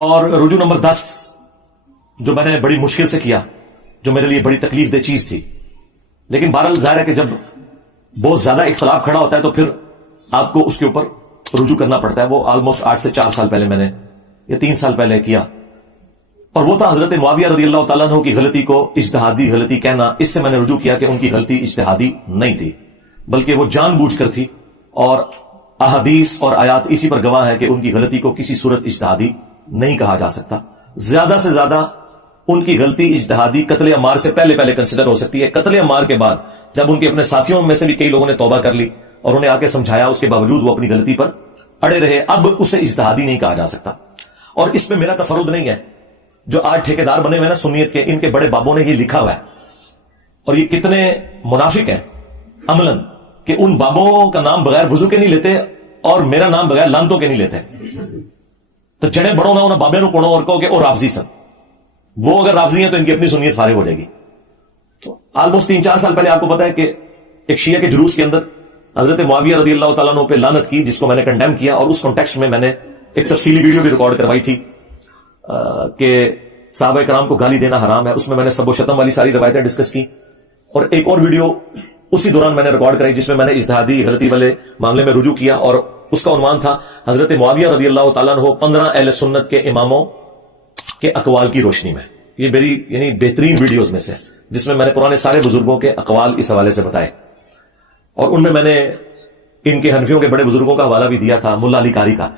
اور رجوع نمبر 10 جو میں نے بڑی مشکل سے کیا، جو میرے لیے بڑی تکلیف دہ چیز تھی، لیکن بہرحال ظاہر ہے کہ جب بہت زیادہ اختلاف کھڑا ہوتا ہے تو پھر آپ کو اس کے اوپر رجوع کرنا پڑتا ہے. وہ آلموسٹ 8 سے 4 سال پہلے میں نے یا 3 سال پہلے کیا، اور وہ تھا حضرت معاویہ رضی اللہ تعالیٰ عنہ کی غلطی کو اجتہادی غلطی کہنا. اس سے میں نے رجوع کیا کہ ان کی غلطی اجتہادی نہیں تھی بلکہ وہ جان بوجھ کر تھی، اور احادیث اور آیات اسی پر گواہ ہے کہ ان کی غلطی کو کسی صورت اجتہادی نہیں کہا جا سکتا. زیادہ سے زیادہ ان کی غلطی اجتہادی قتل عمار سے پہلے کنسیڈر ہو سکتی ہے. قتل عمار کے بعد جب ان کے اپنے ساتھیوں میں سے بھی کئی لوگوں نے توبہ کر لی اور انہیں آ کے سمجھایا، اس کے باوجود وہ اپنی غلطی پر اڑے رہے، اب اسے اجتہادی نہیں کہا جا سکتا. اور اس میں میرا تفرد نہیں ہے. جو آج ٹھیکیدار بنے ہوئے نا سنیت کے، ان کے بڑے بابوں نے یہ لکھا ہوا ہے، اور یہ کتنے منافق ہیں عملاً کہ ان بابوں کا نام بغیر وضو کے نہیں لیتے اور میرا نام بغیر لانتوں کے نہیں لیتے. تو جڑے بڑھو نہ بابے نو پڑھو اور کہو کہ او رافضی سن، وہ اگر رافضی ہیں تو ان کی اپنی سنیت فارغ ہو جائے گی. تو آلموسٹ 3-4 سال پہلے آپ کو پتا ہے کہ ایک شیعہ کے جلوس کے اندر حضرت معاویہ رضی اللہ تعالیٰ عنہ پہ لعنت کی، جس کو میں نے کنڈیم کیا، اور اس کانٹیکسٹ میں نے ایک تفصیلی ویڈیو بھی ریکارڈ کروائی تھی کہ صحابہ کرام کو گالی دینا حرام ہے. اس میں نے سب و شتم والی ساری روایتیں ڈسکس کی، اور ایک اور ویڈیو اسی دوران میں نے ریکارڈ کرائی جس میں نے اجتہادی غلطی والے معاملے میں رجوع کیا، اور اس کا عنوان تھا حضرت معاویہ رضی اللہ تعالیٰ عنہ 15 اہل سنت کے اماموں کے اقوال کی روشنی میں. یہ میری بہترین ویڈیوز میں سے، جس میں نے پرانے سارے بزرگوں کے اقوال اس حوالے سے بتائے، اور ان میں نے ان کے حنفیوں کے بڑے بزرگوں کا حوالہ بھی دیا تھا. ملا علی قاری کا،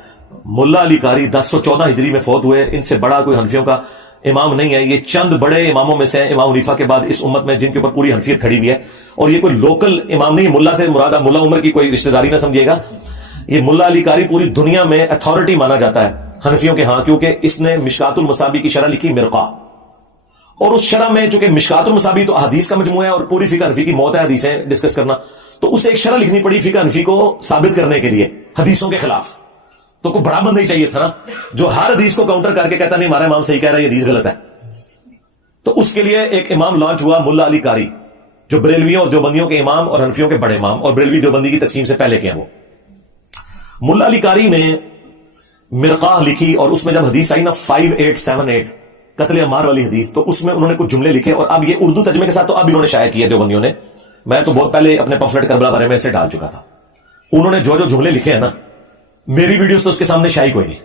ملا علی قاری 1014 ہجری میں فوت ہوئے. ان سے بڑا کوئی حنفیوں کا امام نہیں ہے. یہ چند بڑے اماموں میں سے ہیں، امام حنیفہ کے بعد اس امت میں، جن کے اوپر پوری حنفیت کھڑی ہوئی ہے. اور یہ کوئی لوکل امام نہیں، ملا سے مراد ملا عمر کی کوئی رشتہ داری نہ سمجھیے گا. یہ ملا علی قاری پوری دنیا میں اتھارٹی مانا جاتا ہے حنفیوں کے ہاں، کیونکہ اس نے مشکات المصابی کی شرح لکھی مرقہ، اور اس شرح میں چونکہ مشکات المصابی تو احادیث کا مجموعہ ہے اور پوری فقہ حنفی کی موت ہے حدیثیں ڈسکس کرنا، تو اسے ایک شرح لکھنی پڑی فقہ حنفی کو ثابت کرنے کے لیے حدیثوں کے خلاف. تو کوئی بڑا بندہ ہی چاہیے تھا نا جو ہر حدیث کو کاؤنٹر کر کے کہتا نہیں ہمارا امام صحیح کہہ رہا ہے، یہ حدیث غلط ہے. تو اس کے لیے ایک امام لانچ ہوا، ملا علی قاری، جو بریلویوں اور دیوبندیوں کے امام اور حنفیوں کے بڑے امام، اور بریلوی دیوبندی کی تقسیم سے پہلے کے ہیں. وہ ملا علی قاری نے مرقہ لکھی، اور اس میں جب حدیث آئی نا 5878 قتل عمار والی حدیث، تو اس میں انہوں نے کچھ جملے لکھے، اور اب یہ اردو ترجمے کے ساتھ تو اب انہوں نے شائع کیا دیوبندیوں نے. میں تو بہت پہلے اپنے پمفلٹ کربلا بارے میں سے ڈال چکا تھا. انہوں نے جو جملے لکھے ہیں نا، میری ویڈیوز تو اس کے سامنے شائع کوئی نہیں.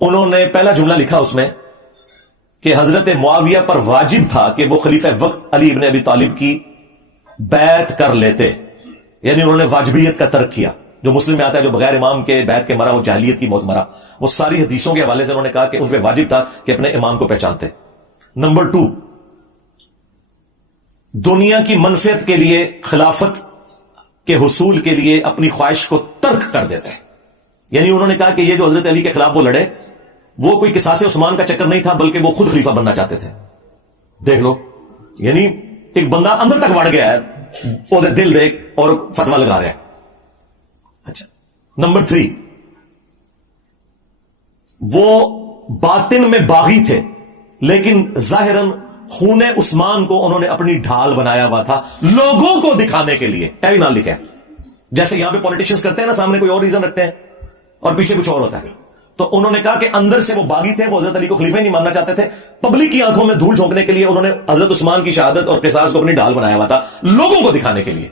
انہوں نے پہلا جملہ لکھا اس میں کہ حضرت معاویہ پر واجب تھا کہ وہ خلیفہ وقت علی ابن ابی طالب کی بیعت کر لیتے، یعنی انہوں نے واجبیت کا ترک کیا. جو مسلم میں آتا ہے جو بغیر امام کے بیعت کے مرا وہ جاہلیت کی موت مرا. وہ ساری حدیثوں کے حوالے سے انہوں نے کہا کہ ان پہ واجب تھا کہ اپنے امام کو پہچانتے. نمبر 2، دنیا کی منفعت کے لیے، خلافت کے حصول کے لیے اپنی خواہش کو ترک کر دیتے. یعنی انہوں نے کہا کہ یہ جو حضرت علی کے خلاف وہ لڑے، وہ کوئی قصاص عثمان کا چکر نہیں تھا، بلکہ وہ خود خلیفہ بننا چاہتے تھے. دیکھ لو، یعنی ایک بندہ اندر تک بڑھ گیا ہے، وہ دل دیکھ اور فتویٰ لگا رہا ہے. اچھا، نمبر 3، وہ باطن میں باغی تھے، لیکن ظاہراً خون عثمان کو انہوں نے اپنی ڈھال بنایا ہوا تھا لوگوں کو دکھانے کے لیے. بھی نام لکھا ہے، جیسے یہاں پہ پولیٹیشنز کرتے ہیں نا، سامنے کوئی اور ریزن رکھتے ہیں اور پیچھے کچھ اور ہوتا ہے. تو انہوں نے کہا کہ اندر سے وہ باغی تھے، وہ حضرت علی کو خلیفہ نہیں ماننا چاہتے تھے. پبلک کی آنکھوں میں دھول جھونکنے کے لیے انہوں نے حضرت عثمان کی شہادت اور قصاص کو اپنی ڈھال بنایا ہوا تھا لوگوں کو دکھانے کے لیے.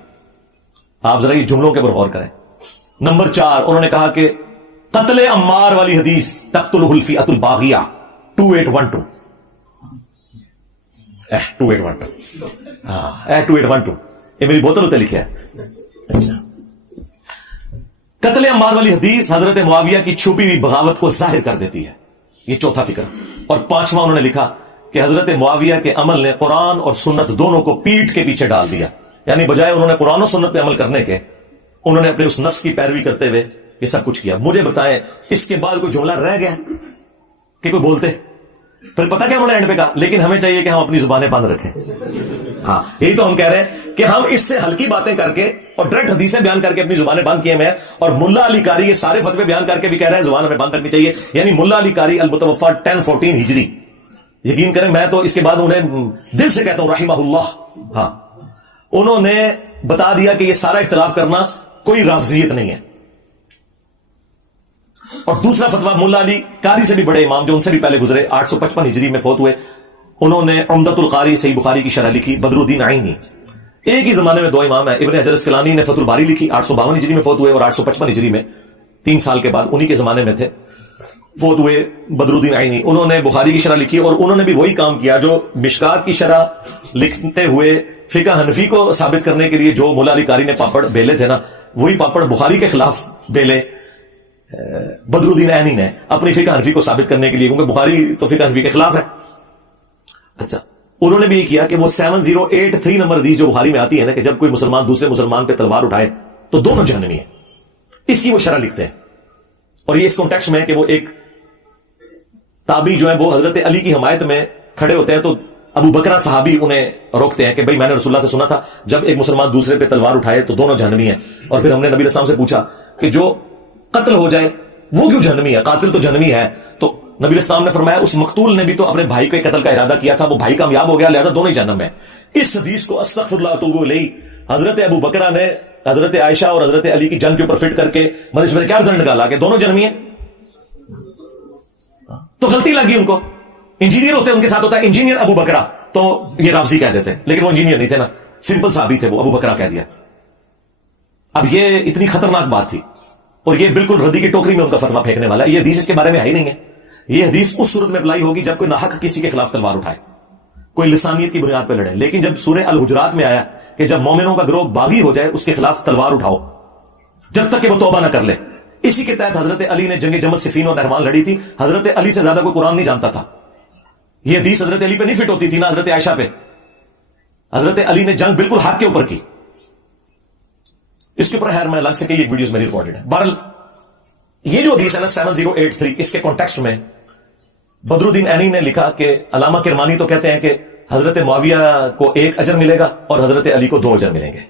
آپ ذرا یہ جملوں کے اوپر غور کریں. نمبر 4، انہوں نے کہا کہ قتل عمار والی حدیث تقتلہ الفئۃ الباغیہ 2812 2812 یہ میری بوتل ہوتے لکھا ہے. اچھا، قتل عمار والی حدیث حضرت معاویہ کی چھپی ہوئی بغاوت کو ظاہر کر دیتی ہے. یہ چوتھا فکر. اور 5واں انہوں نے لکھا کہ حضرت معاویہ کے عمل نے قرآن اور سنت دونوں کو پیٹھ کے پیچھے ڈال دیا. یعنی بجائے انہوں نے قرآن و سنت پہ عمل کرنے کے، انہوں نے اپنے اس نفس کی پیروی کرتے ہوئے یہ سب کچھ کیا. مجھے بتائیں اس کے بعد کوئی جملہ رہ گیا کہ کوئی بولتے؟ پھر پتہ کیا انہوں نے اینڈ پہ کہا، لیکن ہمیں چاہیے کہ ہم اپنی زبانیں بند رکھیں. ہاں، یہی تو ہم کہہ رہے ہیں کہ ہم اس سے ہلکی باتیں کر کے اور ڈائریکٹ حدیثیں بیان کر کے اپنی زبانیں بند کیے ہوئے ہیں. اور ملا علی قاری یہ سارے فتوے بیان کر کے بھی کہہ رہے ہیں زبان ہمیں بند رکھنی چاہیے. یعنی ملا علی قاری المتوفی 1014 ہجری، یقین کریں میں تو اس کے بعد انہیں دل سے کہتا ہوں رحمہ اللہ. ہاں، انہوں نے بتا دیا کہ یہ سارا اختلاف کرنا کوئی رافضیت نہیں ہے. اور دوسرا فتویٰ ملا علی قاری سے بھی بڑے امام جو ان سے بھی پہلے گزرے 855 ہجری میں فوت ہوئے، انہوں نے عمدۃ القاری صحیح بخاری کی شرح لکھی، بدر الدین عینی، ایک ہی زمانے میں دو امام ہیں، ابن حجر اسقلانی نے فتح الباری لکھی 852 ہجری میں فوت ہوئے، اور 855 ہجری میں 3 سال کے بعد انہی کے زمانے میں تھے فوت ہوئے بدر الدین عینی، انہوں نے بخاری کی شرح لکھی، اور انہوں نے بھی وہی کام کیا جو مشکات کی شرح لکھتے ہوئے فقہ حنفی کو ثابت کرنے کے لیے جو مولا علی قاری نے پاپڑ بیلے تھے نا، وہی پاپڑ بخاری کے خلاف بیلے بدر الدین عینی نے اپنی فقہ حنفی کو ثابت کرنے کے لیے، کیونکہ بخاری تو فقہ حنفی کے خلاف ہے۔ اچھا، انہوں نے بھی یہ کیا کہ وہ 7083 نمبر حدیث جو بخاری میں آتی ہے نا کہ جب کوئی مسلمان دوسرے مسلمان پہ تلوار اٹھائے تو دونوں جہنمی ہیں، اس کی وہ شرح لکھتے ہیں، اور یہ اس کانٹیکسٹ میں ہے کہ وہ ایک تابعی جو ہے وہ حضرت علی کی حمایت میں کھڑے ہوتے ہیں، تو ابو بکرہ صحابی انہیں روکتے ہیں کہ بھائی میں نے رسول اللہ سے سنا تھا جب ایک مسلمان دوسرے پہ تلوار اٹھائے تو دونوں جہنمی ہیں، اور پھر ہم نے نبی علیہ السلام سے پوچھا کہ جو قتل ہو جائے وہ کیوں جہنمی ہے، قاتل تو جہنمی ہے، تو نبی علیہ السلام نے فرمایا اس مقتول نے بھی تو اپنے بھائی کے قتل کا ارادہ کیا تھا، وہ بھائی کامیاب ہو گیا، لہذا دونوں ہی جہنم میں۔ اس حدیث کو استغفر اللہ واتوب الیہ حضرت ابو بکرہ نے حضرت عائشہ اور حضرت علی کی جنگ کے اوپر فٹ کر کے اس میں کیا رزلٹ نکالا کہ دونوں جہنمی ہیں، تو غلطی لگی ان کو، انجینئر ہوتے ان کے ساتھ ہوتا ہے انجینئر ابو بکرہ، تو یہ رافضی کہہ دیتے، لیکن وہ انجینئر نہیں تھے نا، سمپل صحابی تھے، وہ ابو بکرہ کہہ دیا۔ اب یہ اتنی خطرناک بات تھی، اور یہ بالکل ردی کی ٹوکری میں ان کا فتویٰ پھینکنے والا ہے، یہ حدیث اس کے بارے میں ہے ہی نہیں ہے، یہ حدیث اس صورت میں اپلائی ہوگی جب کوئی ناحق کسی کے خلاف تلوار اٹھائے، کوئی لسانیت کی بنیاد پہ لڑے، لیکن جب سورہ الحجرات میں آیا کہ جب مومنوں کا گروہ باغی ہو جائے اس کے خلاف تلوار اٹھاؤ جب تک کہ وہ توبہ نہ کر لے، اسی کے تحت حضرت علی نے جنگ جمل صفین اور نہروان لڑی تھی، حضرت علی سے زیادہ کوئی قرآن نہیں جانتا تھا، یہ حدیث حضرت علی پہ نہیں فٹ ہوتی تھی نہ حضرت عائشہ پہ، حضرت علی نے جنگ بالکل حق کے اوپر کی، اس کے اوپر خیر میں الگ سے کہ یہ ویڈیوز میری ریکارڈڈ ہے۔ بہرحال یہ جو حدیث ہے نا 7083 اس کے کانٹیکسٹ میں بدر الدین عینی نے لکھا کہ علامہ کرمانی تو کہتے ہیں کہ حضرت معاویہ کو 1 اجر ملے گا اور حضرت علی کو 2 اجر ملیں گے،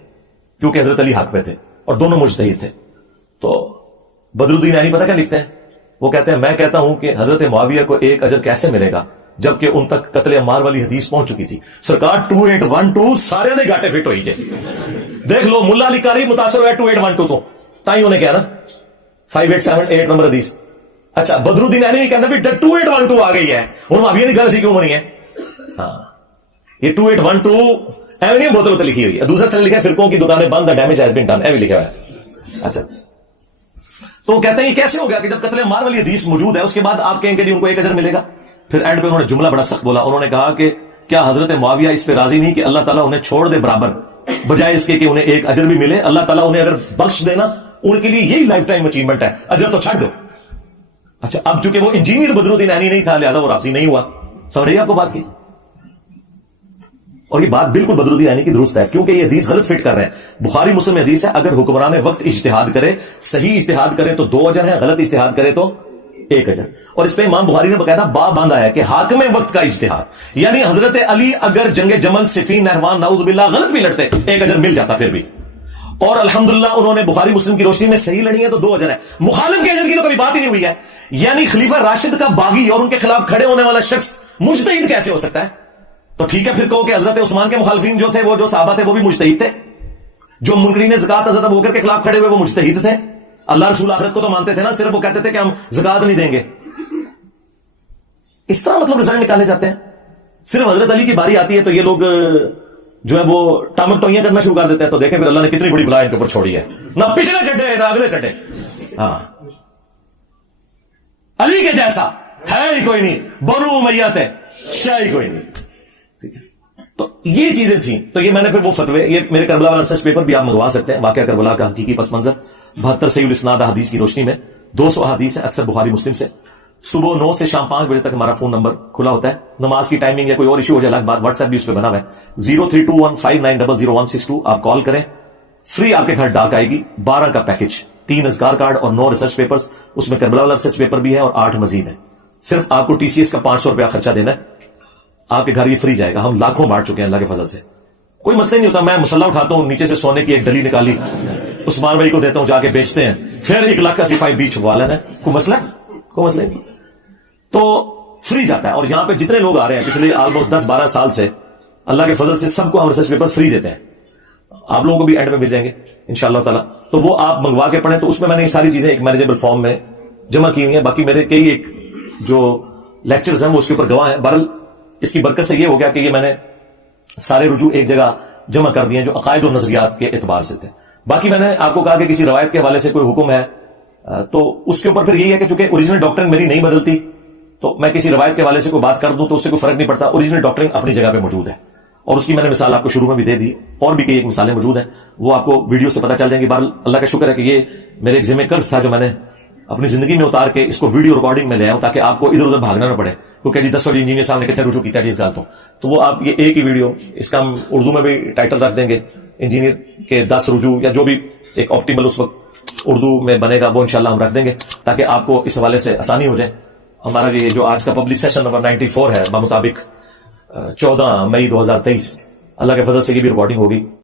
کیونکہ حضرت علی حق پہ تھے اور دونوں مجتہد تھے۔ تو بدر الدین عینی پتہ کیا لکھتے ہیں، وہ کہتے ہیں میں کہتا ہوں کہ حضرت معاویہ کو 1 اجر کیسے ملے گا جبکہ ان تک قتل عمار والی حدیث پہنچ چکی تھی، سرکار 2812 سارے نے گاٹے فٹ ہوئی جائے، دیکھ لو ملا علی قاری متاثر ہوا 2812 تو تائیں انہیں کہا نا 5878 نمبر حدیث۔ اچھا بدر الدین عینی بھی کہتا ہے 2812 آ گئی ہے، اور معاویہ کی گل سی کیوں بنی ہے؟ ہاں یہ 2812 ایویں نہیں بوتل لکھی ہوئی ہے، دوسرا تھلے لکھا ہے فرقوں کی دکانیں بند، ڈیمیج ہیز بین ڈن، ایویں لکھا ہوا ہے۔ اچھا تو وہ کہتے ہیں یہ کیسے ہو گیا کہ جب قتل عمار والی حدیث موجود ہے اس کے بعد آپ کہیں گے ان کو 1 اجر ملے گا؟ پھر اینڈ پہ انہوں نے جملہ بڑا سخت بولا، انہوں نے کہا کہ کیا حضرت معاویہ اس پہ راضی نہیں کہ اللہ تعالیٰ انہیں چھوڑ دے برابر، بجائے اس کے کہ انہیں 1 اجر بھی ملے، اللہ تعالیٰ انہیں اگر بخش دینا ان کے لیے یہی لائف ٹائم اچیومنٹ ہے، اجر تو چھڑ دو۔ اچھا اب چونکہ وہ انجینئر بدر الدین عینی نہیں تھا لہذا وہ رافضی نہیں ہوا، سمجھے آپ کو بات کی؟ اور یہ بات بالکل بدر الدین عینی کی درست ہے، کیونکہ یہ حدیث غلط فٹ کر رہے ہیں، بخاری مسلم میں حدیث ہے اگر حکمران وقت اجتہاد کرے، صحیح اجتہاد کرے تو 2 اجر ہے، غلط اجتہاد کرے تو 1 اجر، اور اس پہ امام بخاری نے باقاعدہ باب باندھا ہے کہ حاکم وقت کا اجتہاد، یعنی حضرت علی اگر جنگ جمل صفین نہروان نعوذ باللہ غلط بھی لڑتے 1 اجر مل جاتا پھر بھی، اور الحمدللہ انہوں نے بخاری مسلم کی روشنی میں صحیح لڑی ہے تو 2 اجر ہے، مخالف کے اجر کی تو کبھی بات ہی نہیں ہوئی ہے، یعنی خلیفہ راشد کا باغی اور ان کے خلاف کھڑے ہونے والا شخص مجتہد کیسے ہو سکتا ہے؟ تو ٹھیک ہے پھر کہو کہ حضرت عثمان کے مخالفین جو تھے وہ جو صحابہ تھے وہ بھی مجتہد تھے، جو منکرین زکات حضرت ابوبکر کے خلاف کھڑے ہوئے وہ مجتہد تھے، اللہ رسول آخرت کو تو مانتے تھے نا، صرف وہ کہتے تھے کہ ہم زکات نہیں دیں گے، اس طرح مطلب رزلٹ نکالے جاتے ہیں۔ صرف حضرت علی کی باری آتی ہے تو یہ لوگ جو ہے وہ ٹامک ٹوئیاں کرنا شروع کر دیتے ہیں، تو دیکھیں پھر اللہ نے کتنی بڑی بلا ان کے اوپر چھوڑی ہے، نہ پچھلے چڈے نہ اگلے چڈے، ہاں علی کے جیسا ہے ہی کوئی نہیں، بنو امیہ ہے شاہ ہی کوئی نہیں۔ تو یہ چیزیں تھیں، تو یہ میں نے پھر وہ فتوے، یہ میرے کربلا والا ریسرچ پیپر بھی آپ منگوا سکتے ہیں، واقعہ کربلا کا حقیقی پس منظر 72 صحیح الاسناد احادیث کی روشنی میں 200 احادیث ہیں اکثر بخاری مسلم سے، صبح 9 سے شام 5 بجے تک ہمارا فون نمبر کھلا ہوتا ہے، نماز کی ٹائمنگ یا کوئی اور ایشو ہو جائے الگ بات، واٹس ایپ بھی اس پہ بنا ہوا ہے 032159000162، آپ کال کریں، فری آپ کے گھر ڈاک آئے گی، 12 کا پیکج، 3 اذکار کارڈ اور 9 ریسرچ پیپرز، اس میں کربلا والا ریسرچ پیپر بھی ہے اور 8 مزید ہے، صرف آپ کو ٹی سی ایس کا 500 روپیہ خرچہ دینا ہے، آپ کے گھر یہ فری جائے گا، ہم لاکھوں بانٹ چکے ہیں اللہ کے فضل سے، کوئی مسئلہ نہیں ہوتا، میں مسلح اٹھاتا ہوں نیچے سے سونے کی ایک ڈلی نکالی عثمان بھائی کو دیتا ہوں جا کے بیچتے ہیں، پھر 1 لاکھ کا صفائی بیچ چھپوا لینا، کوئی مسئلہ نہیں، تو فری جاتا ہے۔ اور یہاں پہ جتنے لوگ آ رہے ہیں پچھلے آلموسٹ 10-12 سال سے اللہ کے فضل سے سب کو ہم ریسرچ پیپر فری دیتے ہیں، آپ لوگوں کو بھی اینڈ میں مل جائیں گے انشاءاللہ تعالی، تو وہ آپ منگوا کے پڑھیں، تو اس میں میں نے یہ ساری چیزیں ایک مینیجیبل فارم میں جمع کی ہوئی ہیں. باقی میرے کئی ایک جو لیکچرز ہیں وہ اس کے اوپر گواہ ہیں. بہرحال اس کی برکت سے یہ ہو گیا کہ یہ میں نے سارے رجوع ایک جگہ جمع کر دیے جو عقائد و نظریات کے اعتبار سے تھے. باقی میں نے آپ کو کہا کہ کسی روایت کے حوالے سے کوئی حکم ہے تو اس کے اوپر پھر یہی ہے کہ چونکہ اوریجنل ڈاکٹرن میری نہیں بدلتی تو میں کسی روایت کے حوالے سے کوئی بات کر دوں تو اس سے کوئی فرق نہیں پڑتا. اوریجنل ڈاکٹرن اپنی جگہ پہ موجود ہے اور اس کی میں نے مثال آپ کو شروع میں بھی دے دی, اور بھی کئی ایک مثالیں موجود ہیں, وہ آپ کو ویڈیو سے پتہ چل جائیں گی. بہرحال اللہ کا شکر ہے کہ یہ میرے ایک ذمہ قرض تھا جو میں نے اپنی زندگی میں اتار کے اس کو ویڈیو ریکارڈنگ میں لے آؤں تاکہ آپ کو ادھر ادھر بھاگنا نہ پڑے کیونکہ جی 10 انجینئر صاحب نے کتنے رجوع کیا جی اس گال تو وہ آپ یہ ایک ہی ویڈیو, اس کا ہم اردو میں بھی ٹائٹل رکھ دیں گے انجینئر کے 10 رجوع یا جو بھی ایک آپٹیمل اس وقت اردو میں بنے گا وہ انشاءاللہ ہم رکھ دیں گے تاکہ آپ کو اس حوالے سے آسانی ہو جائے. ہمارا یہ جو آج کا پبلک سیشن نمبر 94 ہے بمطابق 14 مئی 2023 اللہ کے فضل سے یہ بھی ریکارڈنگ ہوگی.